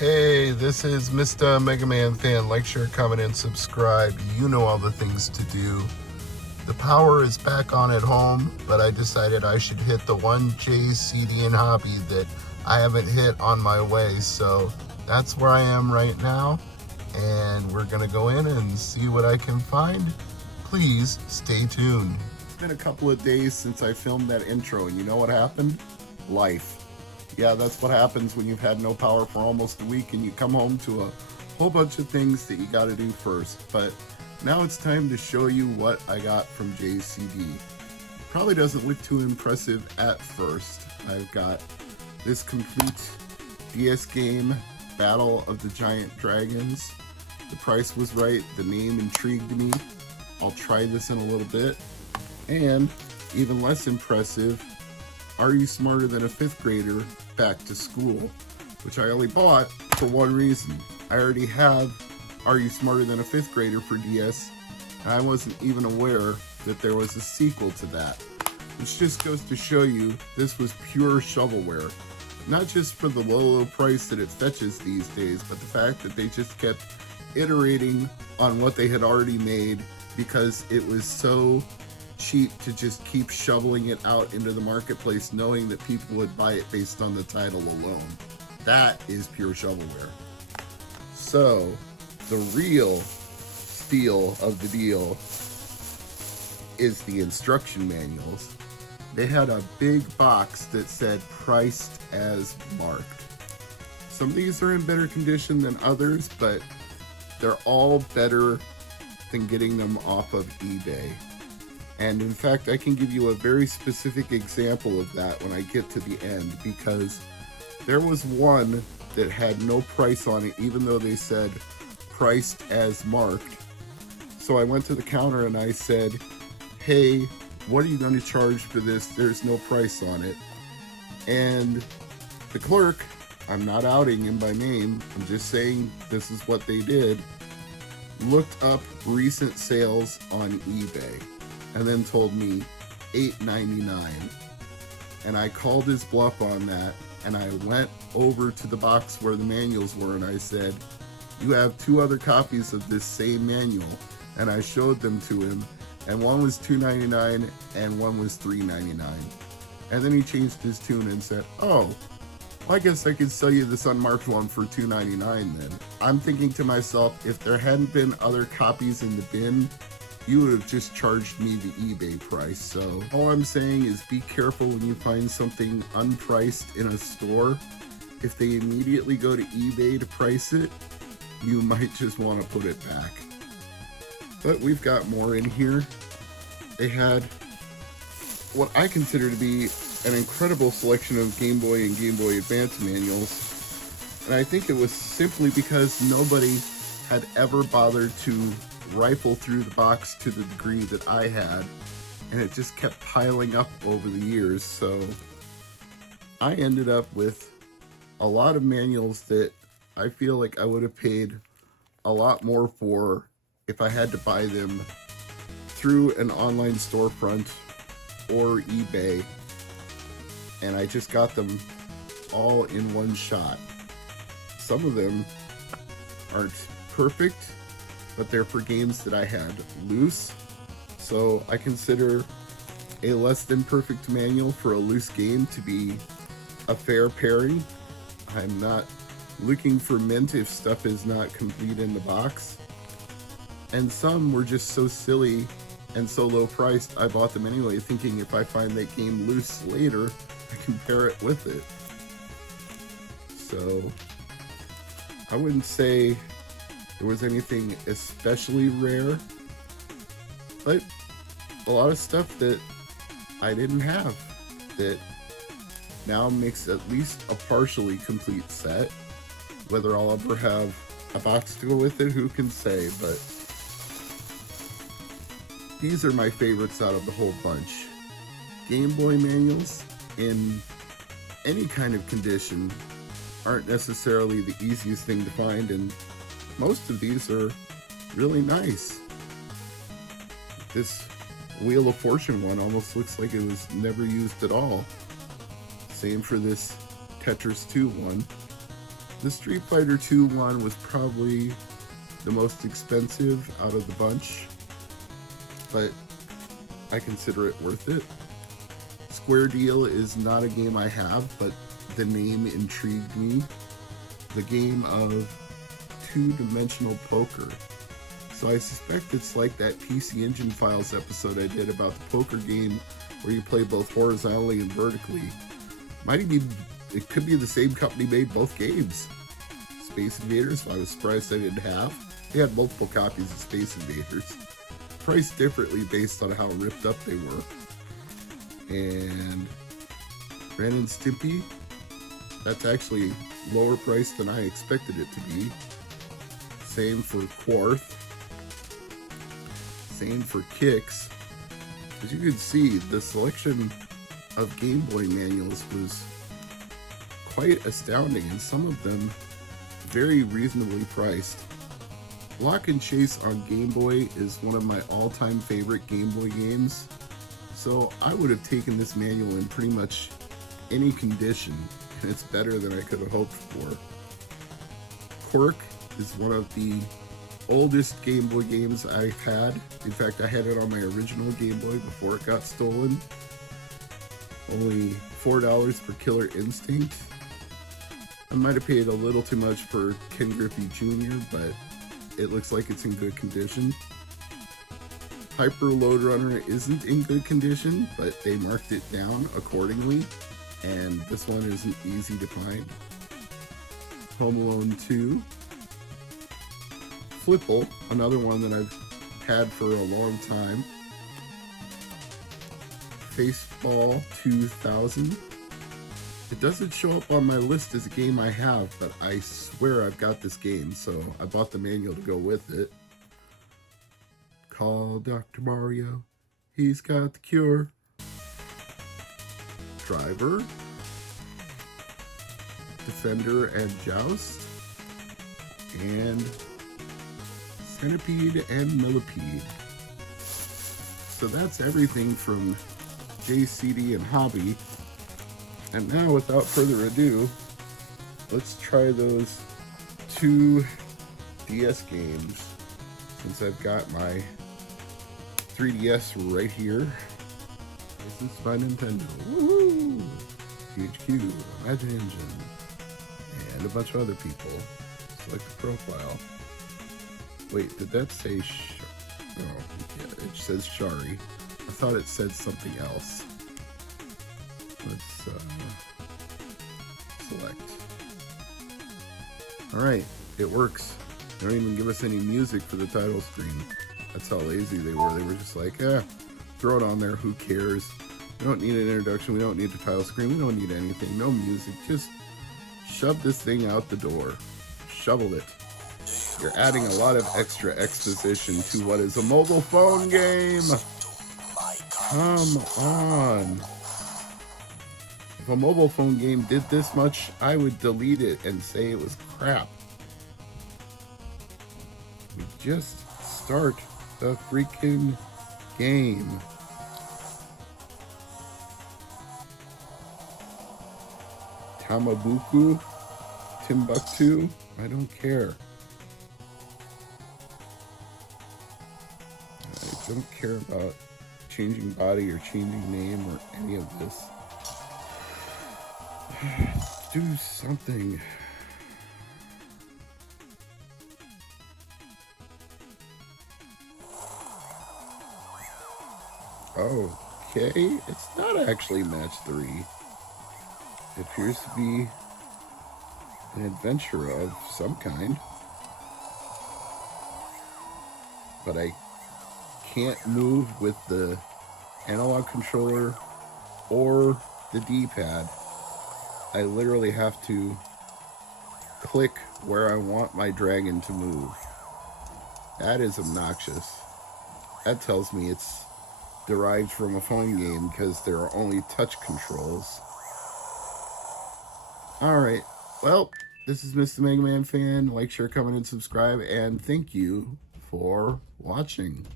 Hey, this is Mr. MegaManFan. Like, share, comment, and subscribe. You know all the things to do. The power is back on at home, but I decided I should hit the one JCD hobby that I haven't hit on my way. So that's where I am right now, and we're gonna go in and see what I can find. Please stay tuned. It's been a couple of days since I filmed that intro, and you know what happened? Life. Yeah, that's what happens when you've had no power for almost a week and you come home to a whole bunch of things that you got to do first. But now it's time to show you what I got from JCD. Probably doesn't look too impressive at first. I've got this complete DS game, Battle of the Giant Dragons. The price was right, the name intrigued me. I'll try this in a little bit. And even less impressive, Are You Smarter Than a Fifth Grader? Back to School, which I only bought for one reason. I already have Are You Smarter Than a Fifth Grader for DS, and I wasn't even aware that there was a sequel to that. Which just goes to show you this was pure shovelware. Not just for the low price that it fetches these days, but the fact that they just kept iterating on what they had already made because it was so cheap to just keep shoveling it out into the marketplace knowing that people would buy it based on the title alone. That is pure shovelware. So the real steal of the deal is the instruction manuals. They had a big box that said priced as marked. Some of these are in better condition than others, but they're all better than getting them off of eBay. And in fact, I can give you a very specific example of that when I get to the end, because there was one that had no price on it, even though they said priced as marked. So I went to the counter and I said, hey, what are you going to charge for this? There's no price on it. And the clerk, I'm not outing him by name, I'm just saying this is what they did, looked up recent sales on eBay and then told me $8.99. And I called his bluff on that, and I went over to the box where the manuals were and I said, you have two other copies of this same manual, and I showed them to him, and one was $2.99 and one was $3.99. And then he changed his tune and said, oh, well, I guess I could sell you this unmarked one for $2.99 then. I'm thinking to myself, if there hadn't been other copies in the bin, you would have just charged me the eBay price. So all I'm saying is be careful when you find something unpriced in a store. If they immediately go to eBay to price it, you might just want to put it back. But we've got more in here. They had what I consider to be an incredible selection of Game Boy and Game Boy Advance manuals. And I think it was simply because nobody had ever bothered to rifle through the box to the degree that I had, and it just kept piling up over the years. So I ended up with a lot of manuals that I feel like I would have paid a lot more for if I had to buy them through an online storefront or eBay, and I just got them all in one shot. Some of them aren't perfect, but they're for games that I had loose, so I consider a less than perfect manual for a loose game to be a fair pairing. I'm not looking for mint if stuff is not complete in the box. And some were just so silly and so low priced, I bought them anyway, thinking if I find that game loose later, I can pair it with it. So I wouldn't say there was anything especially rare, but a lot of stuff that I didn't have that now makes at least a partially complete set. Whether I'll ever have a box to go with it, who can say, but these are my favorites out of the whole bunch. Game Boy manuals in any kind of condition aren't necessarily the easiest thing to find, and most of these are really nice. This Wheel of Fortune one almost looks like it was never used at all. Same for this Tetris 2 one. The Street Fighter 2 one was probably the most expensive out of the bunch, but I consider it worth it. Square Deal is not a game I have, but the name intrigued me. The game of two-dimensional poker. So I suspect it's like that PC Engine Files episode I did about the poker game where you play both horizontally and vertically. It could be the same company made both games. Space Invaders, so I was surprised I didn't have. They had multiple copies of Space Invaders, priced differently based on how ripped up they were. And Ren and Stimpy, that's actually lower priced than I expected it to be. Same for Quarth. Same for Kicks. As you can see, the selection of Game Boy manuals was quite astounding, and some of them very reasonably priced. Block and Chase on Game Boy is one of my all-time favorite Game Boy games, so I would have taken this manual in pretty much any condition, and it's better than I could have hoped for. Quirk is one of the oldest Game Boy games I had. In fact, I had it on my original Game Boy before it got stolen. Only $4 for Killer Instinct. I might have paid a little too much for Ken Griffey Jr., but it looks like it's in good condition. Hyper Load Runner isn't in good condition, but they marked it down accordingly, and this one isn't easy to find. Home Alone 2. Flipple, another one that I've had for a long time. Baseball 2000. It doesn't show up on my list as a game I have, but I swear I've got this game, so I bought the manual to go with it. Call Dr. Mario, he's got the cure. Driver. Defender and Joust. And Centipede and Millipede. So that's everything from JCD and Hobby. And now, without further ado, let's try those two DS games. Since I've got my 3DS right here. This is my Nintendo. Woohoo! THQ, Imagine Engine, and a bunch of other people. Select the profile. Wait, did that say oh, yeah, it says Shari. I thought it said something else. Let's select. Alright, it works. They don't even give us any music for the title screen. That's how lazy they were. They were just like, throw it on there, who cares? We don't need an introduction, we don't need the title screen, we don't need anything, no music, just shove this thing out the door. Shovel it. You're adding a lot of extra exposition to what is a mobile phone game. Come on. If a mobile phone game did this much, I would delete it and say it was crap. We just start the freaking game. Tamabuku? Timbuktu? I don't care. I don't care about changing body or changing name or any of this. Do something. Okay, it's not actually match 3. It appears to be an adventure of some kind. But I can't move with the analog controller or the D-pad. I literally have to click where I want my dragon to move. That is obnoxious. That tells me it's derived from a phone game because there are only touch controls. Alright, well, this is Mr. MegaManFan. Like, share, comment, and subscribe, and thank you for watching.